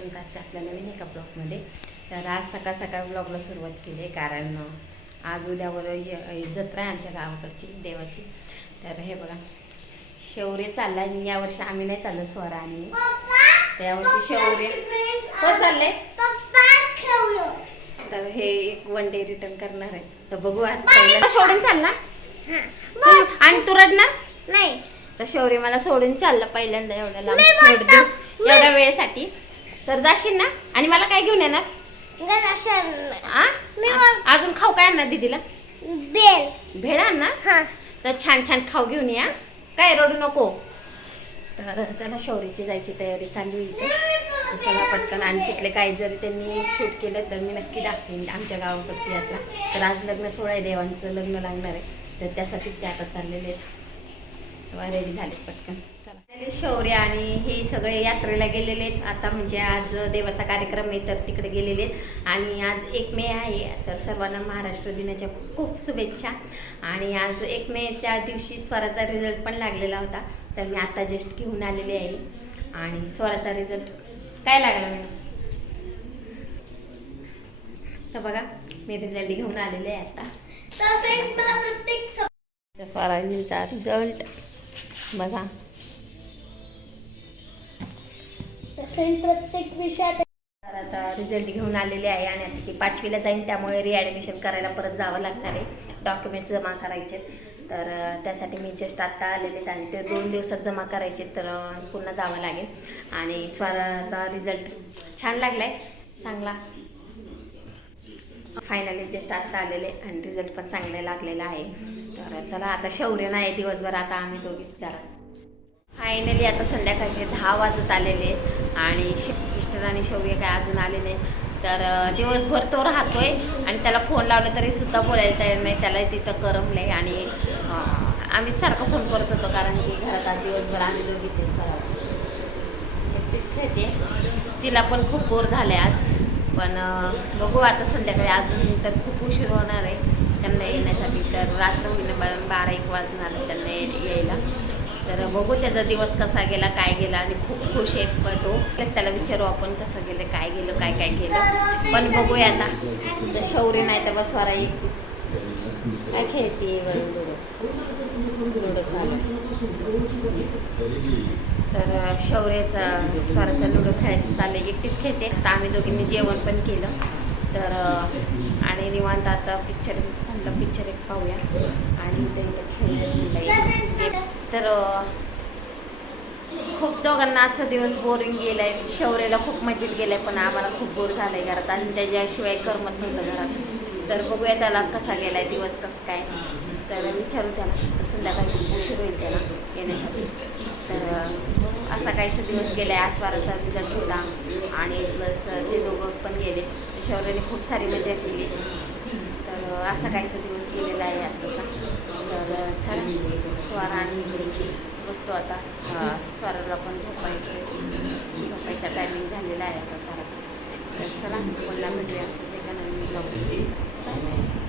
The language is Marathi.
तुमचं आजच्या आपल्या नवीन एका ब्लॉगमध्ये. तर आज सकाळ सकाळ ब्लॉगला सुरुवात केली आहे कारण आज उद्यावर जत्रा आहे आमच्या गावाकडची देवाची. तर हे बघा शौर्य चालला आणि यावर्षी आम्ही नाही चाललो स्वरा आणि. तर यावर्षी शौर्य कोण चाललंय? तर हे एक वन डे रिटर्न करणार आहे. तर बघू आज सोडून चालला? आणि तू रडणार? नाही. तर शौर्य मला सोडून चाललं पहिल्यांदा एवढ्या लांब एवढ्या वेळेसाठी. तर जाशील ना? आणि मला काय घेऊन येणार? आ? अजून खाऊ काय आणणार दीदीला? बेल भेळ आणणार? हा. तर छान छान खाऊ घेऊन या. काय रडू नको. तर त्याला शौर्याची जायची तयारी चालू इथे. चला पटकन आणि तिथले काही जरी त्यांनी शूट केलं तर मी नक्की दाखवेन आमच्या गावाकडची यात्रा. तर आज लग्न सोहळा आहे देवांचं लग्न लागणार आहे. तर त्यासाठी ते आता चाललेले आहेत. रेडी झाले पटकन. शौर्य आणि हे सगळे यात्रेला गेलेले आहेत. आता म्हणजे आज देवाचा कार्यक्रम आहे तर तिकडे गेलेले आहेत. आणि आज एक मे आहे तर सर्वांना महाराष्ट्र दिनाच्या खूप खूप शुभेच्छा. आणि आज एक मेच्या दिवशी स्वराचा रिझल्ट पण लागलेला होता तर मी आता जस्ट घेऊन आलेले आहे. आणि स्वराचा रिझल्ट काय लागला मॅडम? तर बघा मी रिझल्ट घेऊन आलेले आहे आता. स्वराजीचा रिझल्ट बघा. फ्रेंड प्रत्येक विषयात आता रिझल्ट घेऊन आलेले आहे आणि आता ती पाचवीला जाईन त्यामुळे रिॲडमिशन करायला परत जावं लागणार आहे. डॉक्युमेंट्स जमा करायचे तर त्यासाठी मी जस्ट आत्ता आलेले आहेत आणि ते दोन दिवसात जमा करायचे तर पुन्हा जावं लागेल. आणि स्वराचा रिझल्ट छान लागला आहे चांगला. फायनली जस्ट आत्ता आलेले आणि रिझल्ट पण चांगले लागलेला आहे. तर चला आता शौर्य नाही दिवसभर आता आम्ही दोघीच घरात. फायनली आता संध्याकाळचे दहा वाजत आलेले आणि श- मिस्टर आणि शौर्य काय अजून आले नाही. तर दिवसभर तो राहतोय आणि त्याला फोन लावला तरी सुद्धा बोलायला तयार नाही. त्याला तिथं करमलंय आणि आम्ही सारखं फोन करत होतो कारण की घरात आज दिवसभर आम्ही दोघीचेच एकटीच खेळते. तिला पण खूप बोर झाले आज. पण बघू आता संध्याकाळी अजून तर खूप उशीर होणार आहे. त्यांना येण्यासाठी तर रात्र होईल बारा एक वाजणार आहे त्यांना ये- यायला. तर बघू त्याचा दिवस कसा गेला काय गेला आणि खूप खुश आहे पण तो. त्याला विचारू आपण कसं गेलं काय गेलं काय काय केलं पण बघूया आता. तर शौर्य नाही तर बस स्वरा एकटीच काय खेळते लुडो तर शौर्याचा स्वराचा लुडो खेळायचं चाललं एकटीच खेळते. आता आम्ही दोघींनी जेवण पण केलं. तर आणि निवांत आता पिक्चर म्हणलं पिक्चर एक पाहूया. आणि ते इथं तर खूप दोघांना आजचा दिवस बोरिंग गेलाय. शौर्याला खूप मजेत आहे पण आम्हाला खूप बोर झालं आहे घरात. आणि त्याच्याशिवाय करमत नव्हतं घरात. तर बघूया त्याला कसा गेलाय दिवस कसं काय. तर विचारू त्याला. तर संध्याकाळी खूप उशीर होईल त्याला येण्यासाठी. तर असा काहीसा दिवस गेलाय. आज वाराचा रिझल्ट होता. आणि प्लस ते दोघं पण गेले. शौर्याने खूप सारी मजा केली. तर असा काहीसा दिवस गेलेला आहे आता तर चला स्वारा आणि बसतो आता. स्वराला पण झोपायचं झोपायचा टायमिंग झालेला आहे आता स्वराचा तर चला पुन्हा भेटूया. एका नवीन